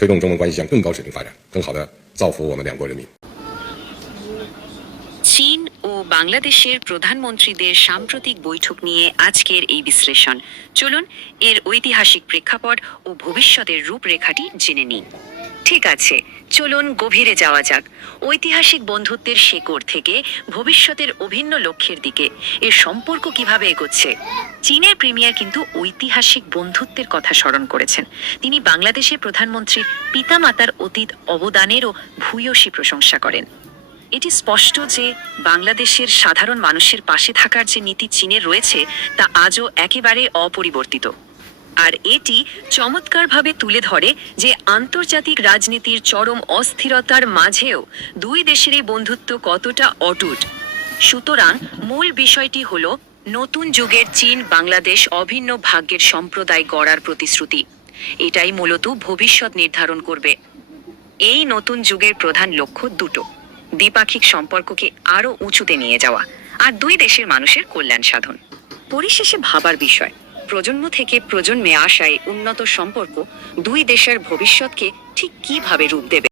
推动中蒙关系向更高水平发展，更好地造福我们两国人民。 চীন ও বাংলাদেশের প্রধানমন্ত্রীদের সাম্প্রতিক বৈঠক নিয়ে আজকের এই বিশ্লেষণ। চলুন এর ঐতিহাসিক প্রেক্ষাপট ও ভবিষ্যতের রূপরেখাটি জেনে নিই। ঠিক আছে, চলুন গভীরে যাওয়া যাক। ঐতিহাসিক বন্ধুত্বের শেকড় থেকে ভবিষ্যতের অভিন্ন লক্ষ্যের দিকে এর সম্পর্ক কিভাবে এগোচ্ছে। চীনের প্রিমিয়ার কিন্তু ঐতিহাসিক বন্ধুত্বের কথা স্মরণ করেছেন। তিনি বাংলাদেশের প্রধানমন্ত্রীর পিতামাতার অতীত অবদানেরও ভূয়সী প্রশংসা করেন। এটি স্পষ্ট যে বাংলাদেশের সাধারণ মানুষের পাশে থাকার যে নীতি চীনের রয়েছে তা আজও একেবারে অপরিবর্তিত। আর এটি চমৎকারভাবে তুলে ধরে যে আন্তর্জাতিক রাজনীতির চরম অস্থিরতার মাঝেও দুই দেশের এই বন্ধুত্ব কতটা অটুট। সুতরাং মূল বিষয়টি হলো নতুন যুগের চীন বাংলাদেশ অভিন্ন ভাগ্যের সম্প্রদায় গড়ার প্রতিশ্রুতি। এটাই মূলত ভবিষ্যৎ নির্ধারণ করবে। এই নতুন যুগের প্রধান লক্ষ্য দুটো: দ্বিপাক্ষিক সম্পর্ককে আরও উঁচুতে নিয়ে যাওয়া আর দুই দেশের মানুষের কল্যাণ সাধন। পরিশেষে ভাবার বিষয়, প্রজন্ম থেকে প্রজন্মে আসায় উন্নত সম্পর্ক দুই দেশের ভবিষ্যৎকে ঠিক কিভাবে রূপ দেবে।